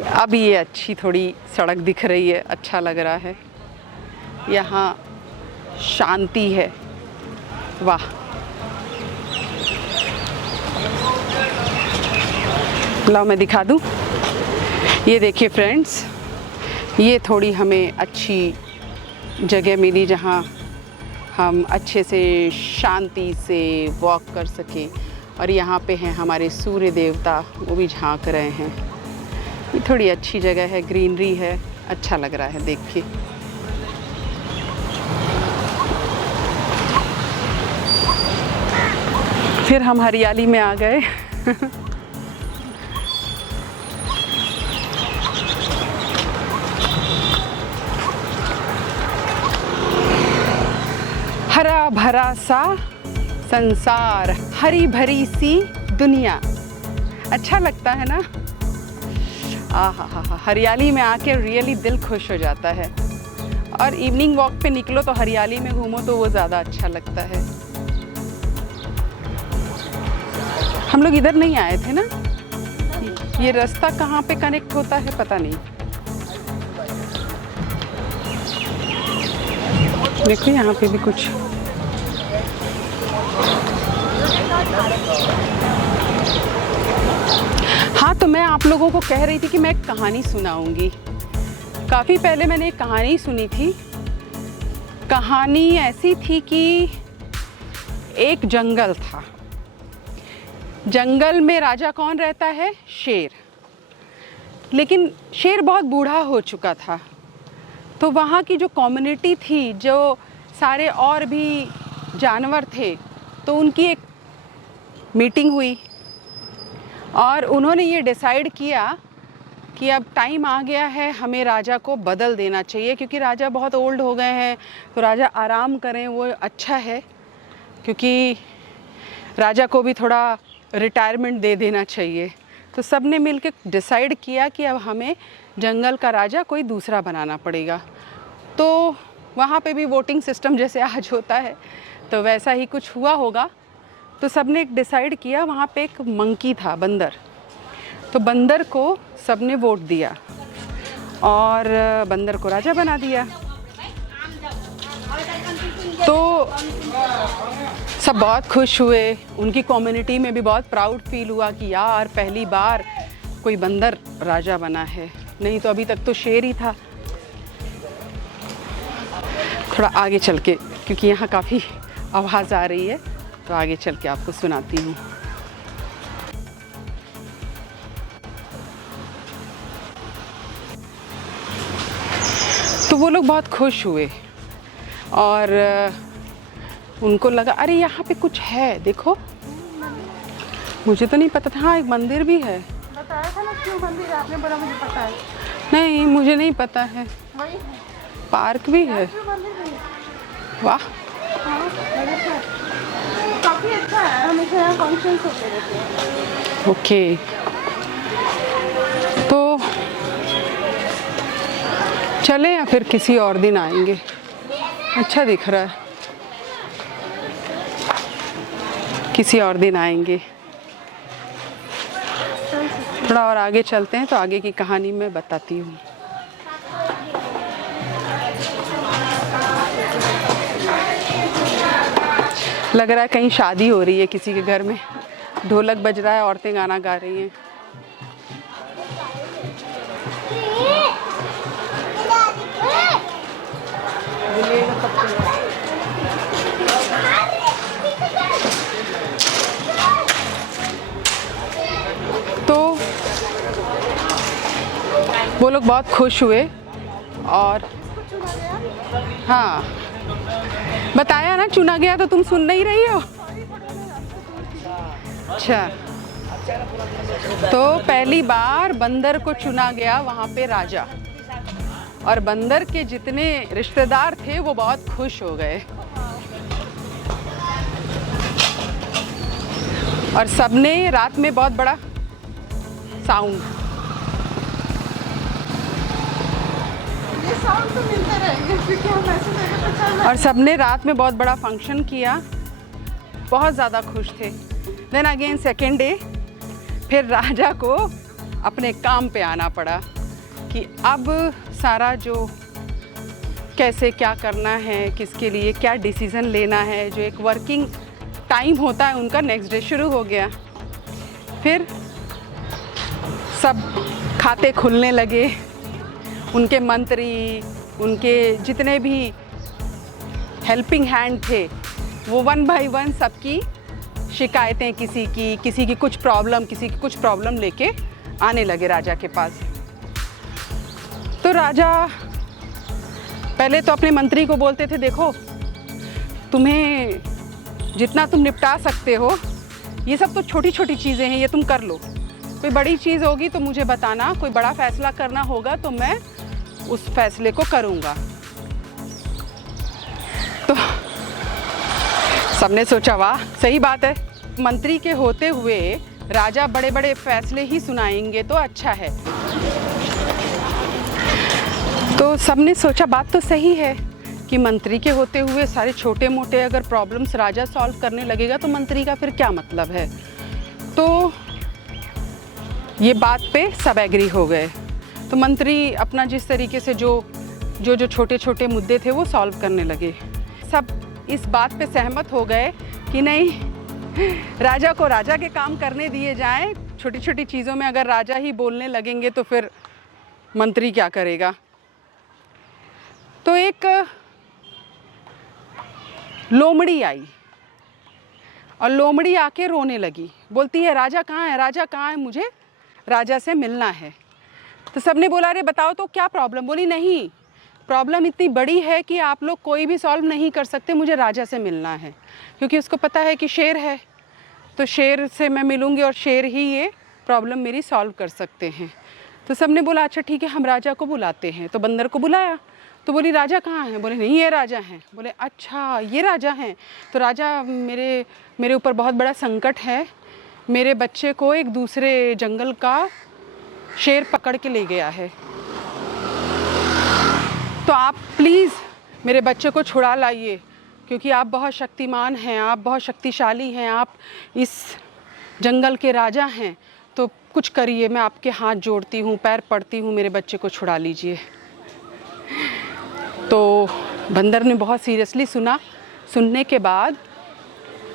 अब ये अच्छी थोड़ी सड़क दिख रही है, अच्छा लग रहा है। यहाँ शांति है, वाह। लाओ मैं दिखा दूँ। ये देखिए फ्रेंड्स, ये थोड़ी हमें अच्छी जगह मिली जहाँ हम अच्छे से शांति से वॉक कर सकें। और यहाँ पे हैं हमारे सूर्य देवता, वो भी झांक रहे हैं। ये थोड़ी अच्छी जगह है, ग्रीनरी है, अच्छा लग रहा है देख के। फिर हम हरियाली में आ गए। हरा भरा सा संसार, हरी भरी सी दुनिया, अच्छा लगता है ना। आहा, हरियाली में आके रियली दिल खुश हो जाता है। और इवनिंग वॉक पे निकलो तो हरियाली में घूमो तो वो ज़्यादा अच्छा लगता है। हम लोग इधर नहीं आए थे ना, ये रास्ता कहाँ पे कनेक्ट होता है पता नहीं। देखो यहाँ पे भी कुछ, हाँ तो मैं आप लोगों को कह रही थी कि मैं एक कहानी सुनाऊंगी। काफ़ी पहले मैंने एक कहानी सुनी थी। कहानी ऐसी थी कि एक जंगल था, जंगल में राजा कौन रहता है? शेर। लेकिन शेर बहुत बूढ़ा हो चुका था, तो वहाँ की जो कम्युनिटी थी, जो सारे और भी जानवर थे, तो उनकी एक मीटिंग हुई और उन्होंने ये डिसाइड किया कि अब टाइम आ गया है, हमें राजा को बदल देना चाहिए, क्योंकि राजा बहुत ओल्ड हो गए हैं, तो राजा आराम करें वो अच्छा है, क्योंकि राजा को भी थोड़ा रिटायरमेंट दे देना चाहिए। तो सब ने मिल के डिसाइड किया कि अब हमें जंगल का राजा कोई दूसरा बनाना पड़ेगा। तो वहाँ पे भी वोटिंग सिस्टम जैसे आज होता है, तो वैसा ही कुछ हुआ होगा। तो सब ने डिसाइड किया, वहाँ पे एक मंकी था, बंदर, तो बंदर को सब ने वोट दिया और बंदर को राजा बना दिया। तो सब बहुत खुश हुए, उनकी कम्युनिटी में भी बहुत प्राउड फील हुआ कि यार पहली बार कोई बंदर राजा बना है, नहीं तो अभी तक तो शेर ही था। थोड़ा आगे चल के, क्योंकि यहाँ काफ़ी आवाज़ आ रही है, तो आगे चल के आपको सुनाती हूँ। तो वो लोग बहुत खुश हुए और उनको लगा अरे यहाँ पे कुछ है, देखो। मुझे तो नहीं पता था। हाँ, एक मंदिर भी है। बताया था ना क्यों मंदिर है, आपने बोला मुझे पता है। नहीं, मुझे नहीं पता है। वही है। पार्क भी है। वाह, काफ़ी अच्छा है, हमेशा यहाँ फंक्शंस होते रहते हैं। ओके। तो चले या फिर किसी और दिन आएंगे। अच्छा दिख रहा है, किसी और दिन आएंगे। थोड़ा और आगे चलते हैं तो आगे की कहानी मैं बताती हूँ। लग रहा है कहीं शादी हो रही है किसी के घर में, ढोलक बज रहा है, औरतें गाना गा रही हैं। तो वो लोग बहुत खुश हुए और हाँ, बताया ना चुना गया, तो तुम सुन नहीं रही हो। अच्छा, तो पहली बार बंदर को चुना गया वहाँ पे राजा, और बंदर के जितने रिश्तेदार थे वो बहुत खुश हो गए और सबने रात में बहुत बड़ा साउंड, ये साउंड तो मिलते रहेंगे क्योंकि हम ऐसे जगह पे चल रहे हैं। और सबने रात में बहुत बड़ा फंक्शन किया, बहुत ज़्यादा खुश थे। देन अगेन सेकेंड डे फिर राजा को अपने काम पे आना पड़ा कि अब सारा जो कैसे क्या करना है, किसके लिए क्या डिसीज़न लेना है, जो एक वर्किंग टाइम होता है उनका नेक्स्ट डे शुरू हो गया। फिर सब खाते खुलने लगे, उनके मंत्री, उनके जितने भी हेल्पिंग हैंड थे वो वन बाय वन सबकी शिकायतें, किसी की कुछ प्रॉब्लम लेके आने लगे राजा के पास। तो राजा पहले तो अपने मंत्री को बोलते थे, देखो तुम्हें जितना तुम निपटा सकते हो, ये सब तो छोटी छोटी चीज़ें हैं, ये तुम कर लो। कोई बड़ी चीज़ होगी तो मुझे बताना, कोई बड़ा फैसला करना होगा तो मैं उस फैसले को करूँगा। तो सबने सोचा वाह सही बात है, मंत्री के होते हुए राजा बड़े बड़े फैसले ही सुनाएंगे तो अच्छा है। तो सबने सोचा बात तो सही है कि मंत्री के होते हुए सारे छोटे मोटे अगर प्रॉब्लम्स राजा सॉल्व करने लगेगा तो मंत्री का फिर क्या मतलब है। तो ये बात पे सब एग्री हो गए। तो मंत्री अपना जिस तरीके से जो छोटे छोटे मुद्दे थे वो सॉल्व करने लगे। सब इस बात पे सहमत हो गए कि नहीं, राजा को राजा के काम करने दिए जाएं। छोटी छोटी चीज़ों में अगर राजा ही बोलने लगेंगे तो फिर मंत्री क्या करेगा। तो एक लोमड़ी आई और लोमड़ी आके रोने लगी, बोलती है राजा कहाँ है, राजा कहाँ है, मुझे राजा से मिलना है। तो सबने बोला अरे बताओ तो क्या प्रॉब्लम। बोली नहीं, प्रॉब्लम इतनी बड़ी है कि आप लोग कोई भी सॉल्व नहीं कर सकते, मुझे राजा से मिलना है। क्योंकि उसको पता है कि शेर है, तो शेर से मैं मिलूँगी और शेर ही ये प्रॉब्लम मेरी सॉल्व कर सकते हैं। तो सबने बोला अच्छा ठीक है, हम राजा को बुलाते हैं। तो बंदर को बुलाया। तो बोली राजा कहाँ हैं। बोले नहीं ये राजा हैं। बोले अच्छा ये राजा हैं। तो राजा मेरे ऊपर बहुत बड़ा संकट है, मेरे बच्चे को एक दूसरे जंगल का शेर पकड़ के ले गया है, तो आप प्लीज़ मेरे बच्चे को छुड़ा लाइए, क्योंकि आप बहुत शक्तिमान हैं, आप बहुत शक्तिशाली हैं, आप इस जंगल के राजा हैं, तो कुछ करिए, मैं आपके हाथ जोड़ती हूँ, पैर पड़ती हूँ, मेरे बच्चे को छुड़ा लीजिए। तो बंदर ने बहुत सीरियसली सुना। सुनने के बाद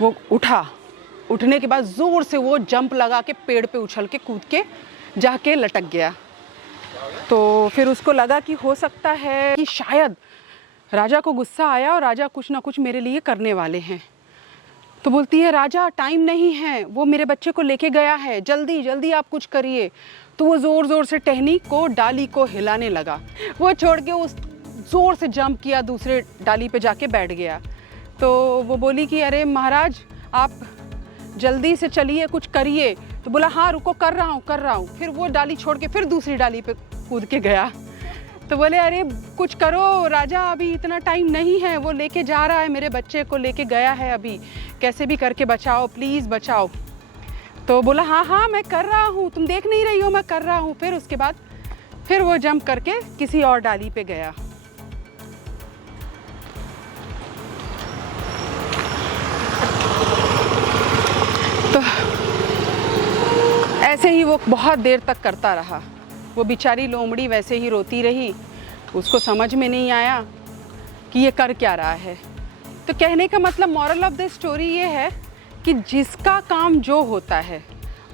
वो उठने के बाद ज़ोर से वो जंप लगा के पेड़ पे उछल के कूद के जाके लटक गया। तो फिर उसको लगा कि हो सकता है कि शायद राजा को गुस्सा आया और राजा कुछ ना कुछ मेरे लिए करने वाले हैं। तो बोलती है राजा टाइम नहीं है, वो मेरे बच्चे को लेके गया है, जल्दी जल्दी आप कुछ करिए। तो वो ज़ोर ज़ोर से टहनी को डाली को हिलाने लगा। वो छोड़ के उस ज़ोर से जंप किया, दूसरे डाली पे जाके बैठ गया। तो वो बोली कि अरे महाराज आप जल्दी से चलिए, कुछ करिए। तो बोला हाँ रुको, कर रहा हूँ। फिर वो डाली छोड़ के फिर दूसरी डाली पे कूद के गया। तो बोले अरे कुछ करो राजा, अभी इतना टाइम नहीं है, वो लेके जा रहा है, मेरे बच्चे को लेके गया है, अभी कैसे भी करके बचाओ, प्लीज़ बचाओ। तो बोला हाँ मैं कर रहा हूँ, तुम देख नहीं रही हो, मैं कर रहा हूँ। फिर उसके बाद फिर वो जंप करके किसी और डाली पे गया। तो ऐसे ही वो बहुत देर तक करता रहा। वो बेचारी लोमड़ी वैसे ही रोती रही, उसको समझ में नहीं आया कि ये कर क्या रहा है। तो कहने का मतलब मॉरल ऑफ द स्टोरी ये है कि जिसका काम जो होता है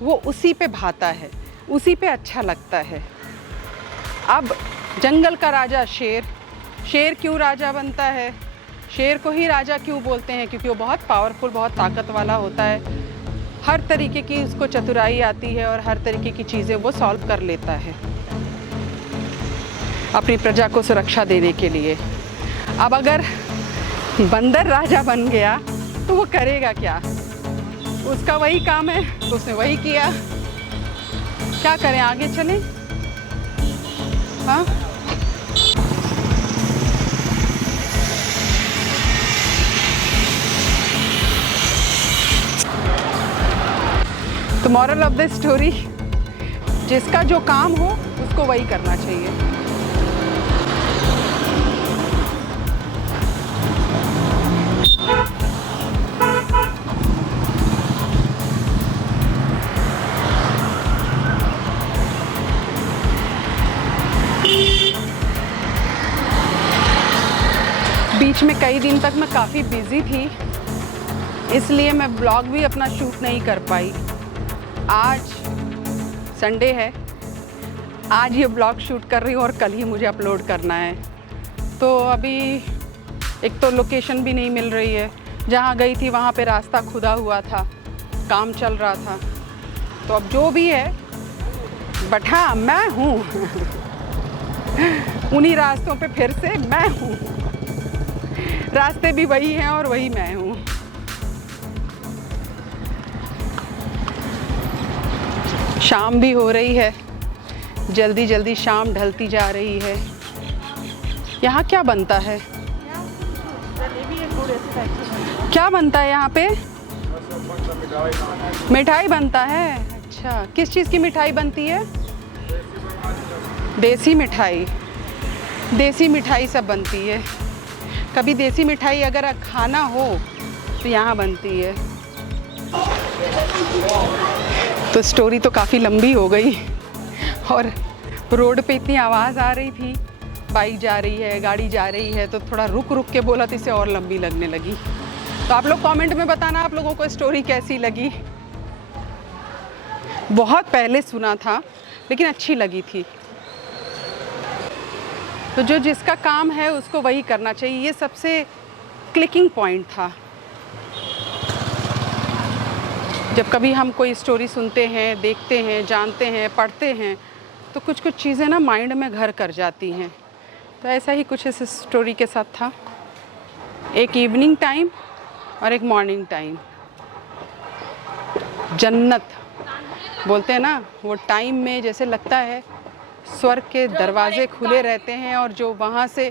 वो उसी पे भाता है, उसी पे अच्छा लगता है। अब जंगल का राजा शेर क्यों राजा बनता है, शेर को ही राजा क्यों बोलते हैं, क्योंकि वो बहुत पावरफुल, बहुत ताकत वाला होता है। हर तरीके की उसको चतुराई आती है और हर तरीके की चीज़ें वो सॉल्व कर लेता है अपनी प्रजा को सुरक्षा देने के लिए। अब अगर बंदर राजा बन गया तो वो करेगा क्या, उसका वही काम है, उसने वही किया। क्या करें, आगे चलें? हाँ तो मॉरल ऑफ द स्टोरी, जिसका जो काम हो उसको वही करना चाहिए। बीच में कई दिन तक मैं काफ़ी बिज़ी थी, इसलिए मैं ब्लॉग भी अपना शूट नहीं कर पाई। आज संडे है, आज ये ब्लॉग शूट कर रही हूँ और कल ही मुझे अपलोड करना है। तो अभी एक तो लोकेशन भी नहीं मिल रही है, जहाँ गई थी वहाँ पे रास्ता खुदा हुआ था, काम चल रहा था। तो अब जो भी है, बट हाँ मैं हूँ उन्हीं रास्तों पे फिर से मैं हूँ। रास्ते भी वही हैं और वही मैं हूँ। शाम भी हो रही है, जल्दी जल्दी शाम ढलती जा रही है। यहाँ क्या बनता है? क्या बनता है यहाँ पे? मिठाई बनता है। अच्छा, किस चीज़ की मिठाई बनती है? देसी मिठाई। देसी मिठाई सब बनती है। कभी देसी मिठाई अगर खाना हो तो यहाँ बनती है। तो स्टोरी तो काफ़ी लंबी हो गई और रोड पे इतनी आवाज़ आ रही थी, बाइक जा रही है, गाड़ी जा रही है, तो थोड़ा रुक रुक के बोला तो इसे और लंबी लगने लगी। तो आप लोग कमेंट में बताना आप लोगों को स्टोरी कैसी लगी। बहुत पहले सुना था लेकिन अच्छी लगी थी। तो जो जिसका काम है उसको वही करना चाहिए, ये सबसे क्लिकिंग पॉइंट था। जब कभी हम कोई स्टोरी सुनते हैं, देखते हैं, जानते हैं, पढ़ते हैं, तो कुछ कुछ चीज़ें ना माइंड में घर कर जाती हैं। तो ऐसा ही कुछ इस स्टोरी के साथ था। एक इवनिंग टाइम और एक मॉर्निंग टाइम। जन्नत बोलते हैं ना, वो टाइम में जैसे लगता है स्वर्ग के दरवाजे खुले रहते हैं और जो वहाँ से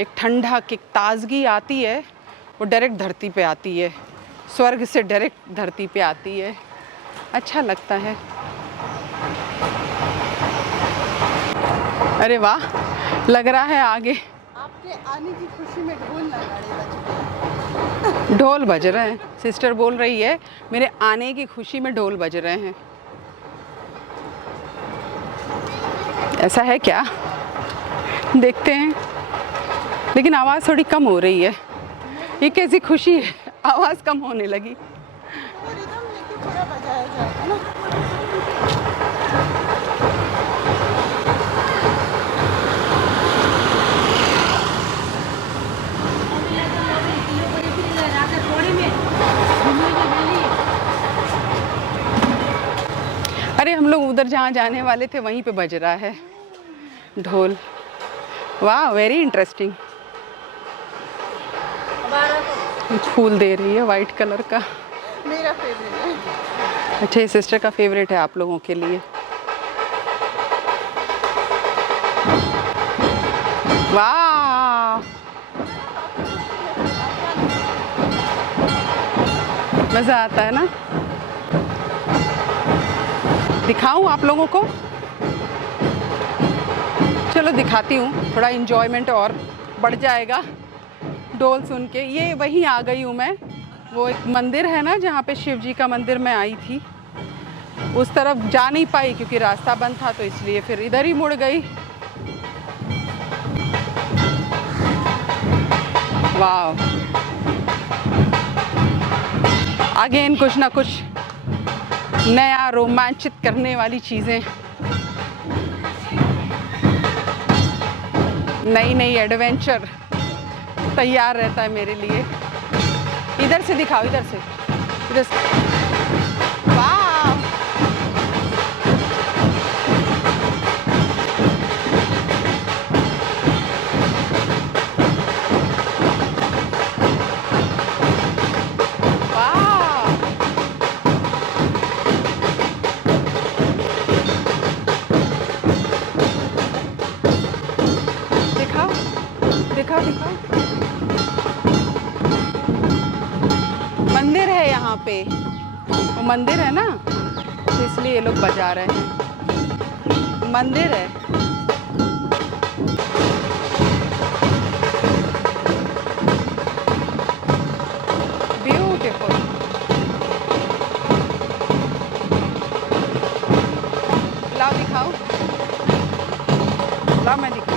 एक ठंडक, एक ताजगी आती है, वो डायरेक्ट धरती पे आती है। स्वर्ग से डायरेक्ट धरती पे आती है। अच्छा लगता है। अरे वाह, लग रहा है आगे आपके आने की खुशी में ढोल नगाड़े बज रहे। ढोल बज रहे हैं। सिस्टर बोल रही है मेरे आने की खुशी में ढोल बज रहे हैं। ऐसा है क्या? देखते हैं। लेकिन आवाज़ थोड़ी कम हो रही है। ये कैसी खुशी है, आवाज़ कम होने लगी। रिदम लेके पूरा बजाया जाएगा ना। अरे हम लोग उधर जहाँ जाने वाले थे वहीं पे बज रहा है ढोल। वाह, वेरी इंटरेस्टिंग। फूल दे रही है वाइट कलर का। मेरा फेवरेट है। अच्छा, ये सिस्टर का फेवरेट है आप लोगों के लिए। वाह, मज़ा आता है ना। दिखाऊं आप लोगों को? चलो दिखाती हूँ, थोड़ा इन्जॉयमेंट और बढ़ जाएगा ढोल सुन के। ये वहीं आ गई हूँ मैं। वो एक मंदिर है ना जहाँ पे शिव जी का मंदिर मैं आई थी, उस तरफ जा नहीं पाई क्योंकि रास्ता बंद था, तो इसलिए फिर इधर ही मुड़ गई। वाह, अगेन कुछ ना कुछ नया रोमांचित करने वाली चीज़ें, नई नई एडवेंचर तैयार रहता है मेरे लिए। इधर से दिखाओ, इधर से, इधर से। वाह, वाह, दिखाओ दिखाओ दिखाओ। मंदिर है यहाँ पे, वो मंदिर है ना, तो इसलिए ये लोग बजा रहे हैं। मंदिर है। ब्यूटीफुल। लाओ दिखाओ, लाओ मैं दिखाऊं।